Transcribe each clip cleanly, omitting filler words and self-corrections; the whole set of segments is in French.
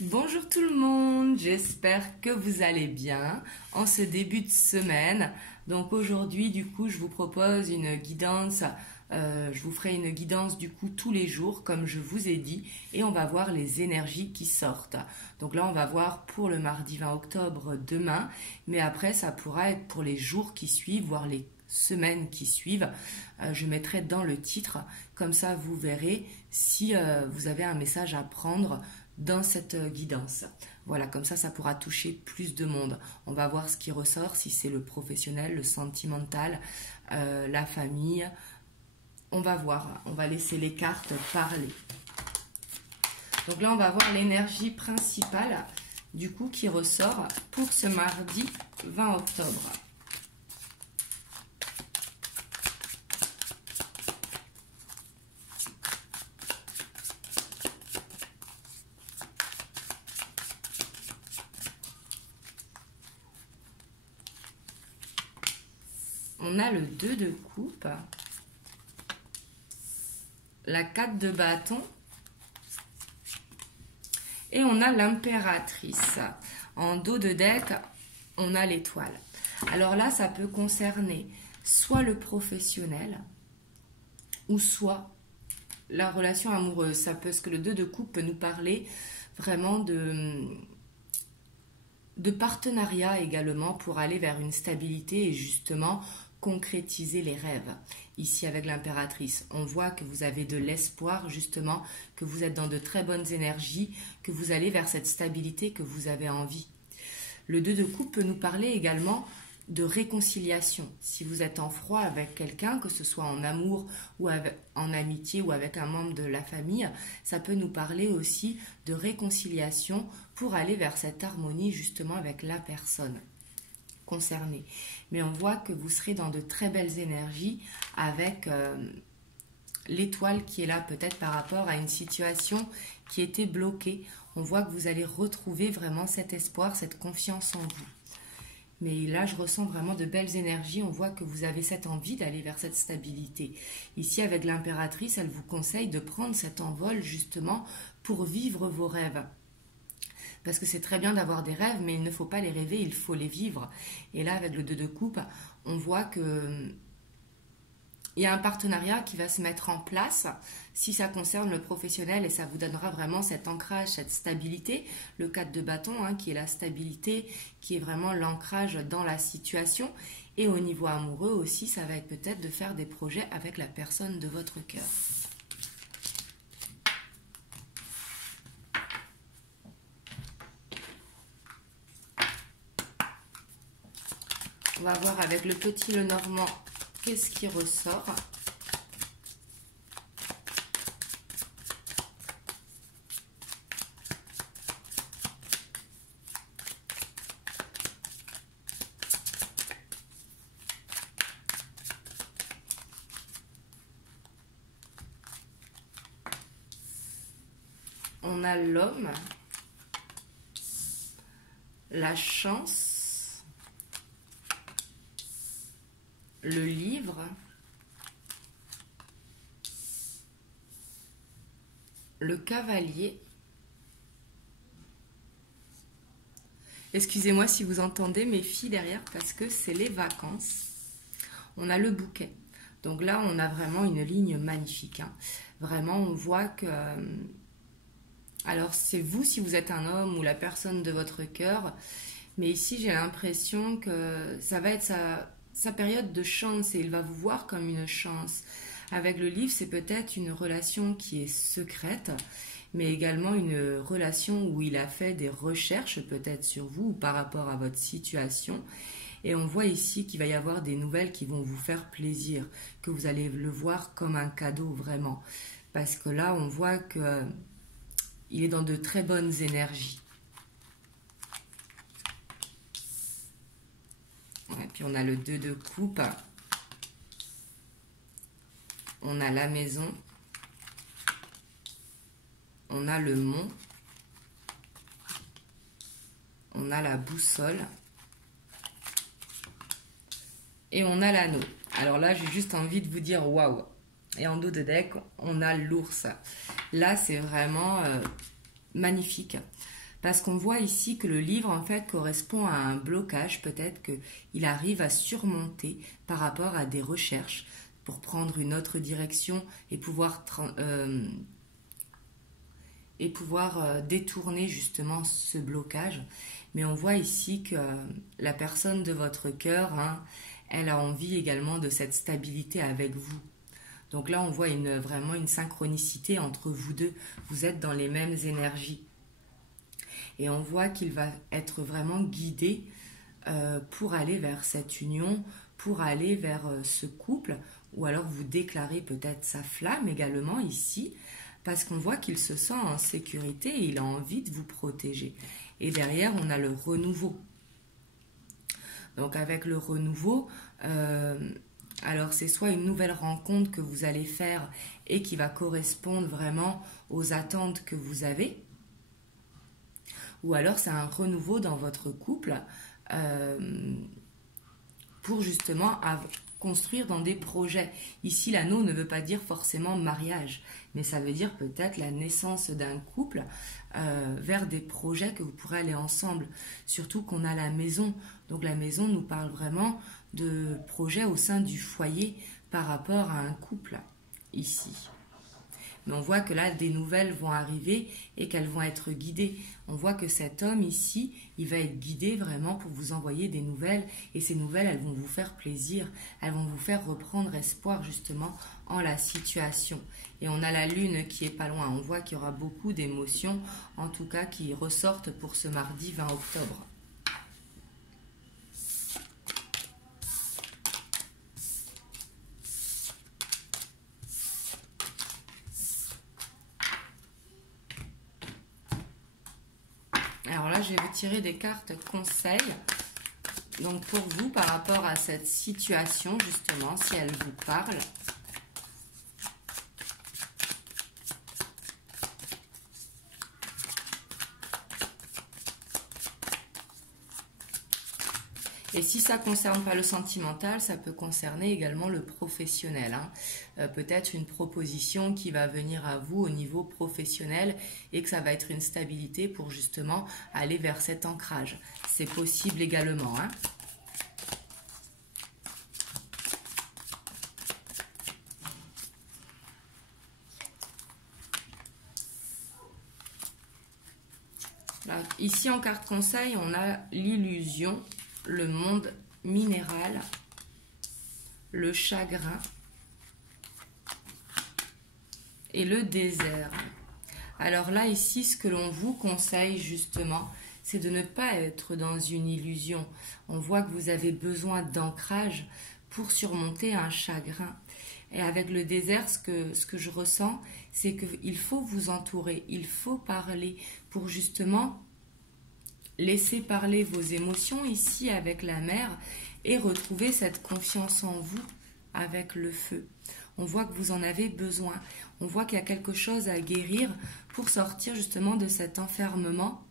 Bonjour tout le monde, j'espère que vous allez bien en ce début de semaine. Donc aujourd'hui du coup je vous propose une guidance, je vous ferai une guidance du coup tous les jours comme je vous ai dit et on va voir les énergies qui sortent. Donc là on va voir pour le mardi 20 octobre demain, mais après ça pourra être pour les jours qui suivent, voire les semaines qui suivent. Je mettrai dans le titre, comme ça vous verrez si vous avez un message à prendre dans cette guidance. Voilà, comme ça pourra toucher plus de monde. On va voir ce qui ressort, si c'est le professionnel, le sentimental, la famille. On va voir, on va laisser les cartes parler. Donc là, on va voir l'énergie principale, du coup, qui ressort pour ce mardi 20 octobre. On a le 2 de coupe, la 4 de bâton et on a l'impératrice. En dos de deck, on a l'étoile. Alors là, ça peut concerner soit le professionnel ou soit la relation amoureuse. Ça peut, parce que le 2 de coupe peut nous parler vraiment de partenariat également pour aller vers une stabilité et justement concrétiser les rêves. Ici avec l'impératrice, on voit que vous avez de l'espoir justement, que vous êtes dans de très bonnes énergies, que vous allez vers cette stabilité que vous avez envie. Le 2 de coupe peut nous parler également de réconciliation. Si vous êtes en froid avec quelqu'un, que ce soit en amour ou en amitié ou avec un membre de la famille, ça peut nous parler aussi de réconciliation pour aller vers cette harmonie justement avec la personne concernée. Mais on voit que vous serez dans de très belles énergies avec l'étoile qui est là peut-être par rapport à une situation qui était bloquée. On voit que vous allez retrouver vraiment cet espoir, cette confiance en vous. Mais là, je ressens vraiment de belles énergies. On voit que vous avez cette envie d'aller vers cette stabilité. Ici, avec l'impératrice, elle vous conseille de prendre cet envol justement pour vivre vos rêves. Parce que c'est très bien d'avoir des rêves, mais il ne faut pas les rêver, il faut les vivre. Et là, avec le 2 de coupe, on voit que il y a un partenariat qui va se mettre en place si ça concerne le professionnel et ça vous donnera vraiment cet ancrage, cette stabilité. Le 4 de bâton, qui est la stabilité, qui est vraiment l'ancrage dans la situation. Et au niveau amoureux aussi, ça va être peut-être de faire des projets avec la personne de votre cœur. On va voir avec le petit Lenormand qu'est-ce qui ressort. On a l'homme, la chance, le livre, le cavalier. Excusez-moi si vous entendez mes filles derrière parce que c'est les vacances. On a le bouquet. Donc là, on a vraiment une ligne magnifique. Vraiment, on voit que... Alors, c'est vous si vous êtes un homme ou la personne de votre cœur. Mais ici, j'ai l'impression que ça va être sa période de chance et il va vous voir comme une chance. Avec le livre, c'est peut-être une relation qui est secrète, mais également une relation où il a fait des recherches peut-être sur vous ou par rapport à votre situation. Et on voit ici qu'il va y avoir des nouvelles qui vont vous faire plaisir, que vous allez le voir comme un cadeau vraiment. Parce que là, on voit que il est dans de très bonnes énergies. Et puis on a le 2 de coupe. On a la maison. On a le mont. On a la boussole. Et on a l'anneau. Alors là, j'ai juste envie de vous dire waouh. Et en dos de deck, on a l'ours. Là, c'est vraiment magnifique. Parce qu'on voit ici que le livre, en fait, correspond à un blocage, peut-être qu'il arrive à surmonter par rapport à des recherches pour prendre une autre direction et pouvoir détourner justement ce blocage. Mais on voit ici que la personne de votre cœur, hein, elle a envie également de cette stabilité avec vous. Donc là, on voit vraiment une synchronicité entre vous deux. Vous êtes dans les mêmes énergies. Et on voit qu'il va être vraiment guidé pour aller vers cette union, pour aller vers ce couple, ou alors vous déclarez peut-être sa flamme également ici, parce qu'on voit qu'il se sent en sécurité et il a envie de vous protéger. Et derrière, on a le renouveau. Donc avec le renouveau, alors c'est soit une nouvelle rencontre que vous allez faire et qui va correspondre vraiment aux attentes que vous avez, ou alors c'est un renouveau dans votre couple pour justement construire dans des projets. Ici, l'anneau ne veut pas dire forcément mariage, mais ça veut dire peut-être la naissance d'un couple vers des projets que vous pourrez aller ensemble. Surtout qu'on a la maison. Donc la maison nous parle vraiment de projets au sein du foyer par rapport à un couple ici. Mais on voit que là, des nouvelles vont arriver et qu'elles vont être guidées. On voit que cet homme ici, il va être guidé vraiment pour vous envoyer des nouvelles. Et ces nouvelles, elles vont vous faire plaisir. Elles vont vous faire reprendre espoir justement en la situation. Et on a la lune qui est pas loin. On voit qu'il y aura beaucoup d'émotions, en tout cas qui ressortent pour ce mardi 20 octobre. Alors là, je vais vous tirer des cartes conseils. Donc pour vous, par rapport à cette situation, justement, si elle vous parle. Et si ça ne concerne pas le sentimental, ça peut concerner également le professionnel. Hein. Peut-être une proposition qui va venir à vous au niveau professionnel et que ça va être une stabilité pour justement aller vers cet ancrage. C'est possible également. Hein. Là, ici en carte conseil, on a l'illusion, le monde minéral, le chagrin et le désert. Alors là, ici, ce que l'on vous conseille justement, c'est de ne pas être dans une illusion. On voit que vous avez besoin d'ancrage pour surmonter un chagrin. Et avec le désert, ce que je ressens, c'est qu'il faut vous entourer, il faut parler pour justement laisser parler vos émotions ici avec la mer et retrouver cette confiance en vous avec le feu. On voit que vous en avez besoin. On voit qu'il y a quelque chose à guérir pour sortir justement de cet enfermement.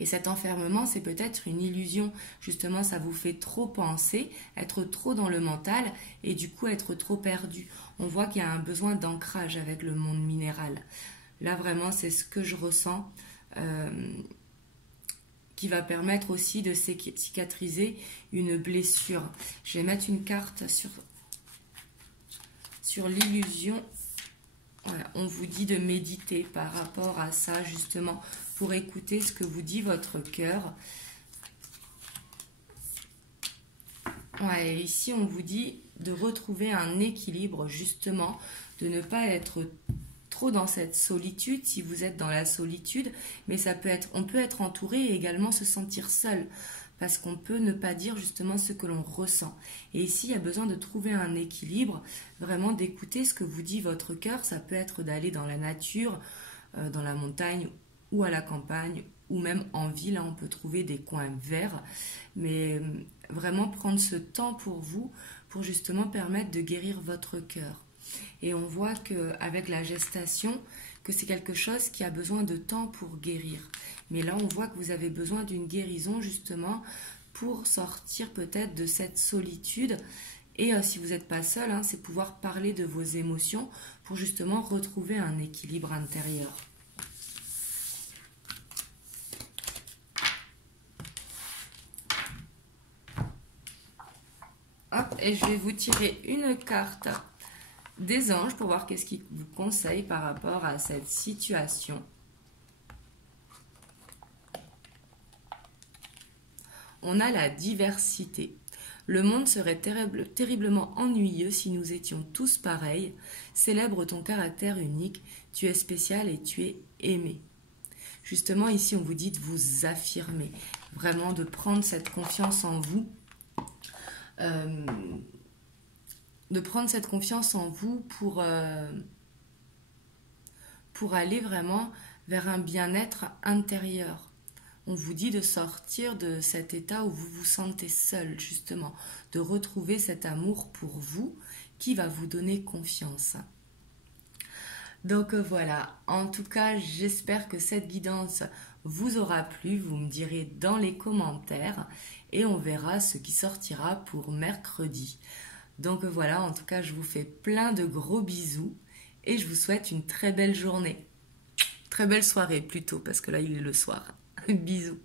Et cet enfermement, c'est peut-être une illusion. Justement, ça vous fait trop penser, être trop dans le mental et du coup être trop perdu. On voit qu'il y a un besoin d'ancrage avec le monde minéral. Là, vraiment, c'est ce que je ressens. Qui va permettre aussi de cicatriser une blessure. Je vais mettre une carte sur l'illusion. Voilà, on vous dit de méditer par rapport à ça, justement, pour écouter ce que vous dit votre cœur. Ouais, ici, on vous dit de retrouver un équilibre, justement, de ne pas être trop dans cette solitude, si vous êtes dans la solitude, mais on peut être entouré et également se sentir seul, parce qu'on peut ne pas dire justement ce que l'on ressent. Et ici, il y a besoin de trouver un équilibre, vraiment d'écouter ce que vous dit votre cœur. Ça peut être d'aller dans la nature, dans la montagne ou à la campagne, ou même en ville, on peut trouver des coins verts, mais vraiment prendre ce temps pour vous, pour justement permettre de guérir votre cœur. Et on voit qu'avec la gestation, que c'est quelque chose qui a besoin de temps pour guérir. Mais là, on voit que vous avez besoin d'une guérison justement pour sortir peut-être de cette solitude. Et si vous n'êtes pas seul, hein, c'est pouvoir parler de vos émotions pour justement retrouver un équilibre intérieur. Hop, et je vais vous tirer une carte des anges pour voir qu'est-ce qu'ils vous conseillent par rapport à cette situation. On a la diversité. Le monde serait terriblement ennuyeux si nous étions tous pareils. Célèbre ton caractère unique. Tu es spécial et tu es aimé. Justement, ici, on vous dit de vous affirmer. Vraiment, de prendre cette confiance en vous. De prendre cette confiance en vous pour aller vraiment vers un bien-être intérieur. On vous dit de sortir de cet état où vous vous sentez seul, justement, de retrouver cet amour pour vous qui va vous donner confiance. Donc voilà, en tout cas, j'espère que cette guidance vous aura plu. Vous me direz dans les commentaires et on verra ce qui sortira pour mercredi. Donc voilà, en tout cas, je vous fais plein de gros bisous et je vous souhaite une très belle journée. Très belle soirée plutôt, parce que là, il est le soir. Bisous.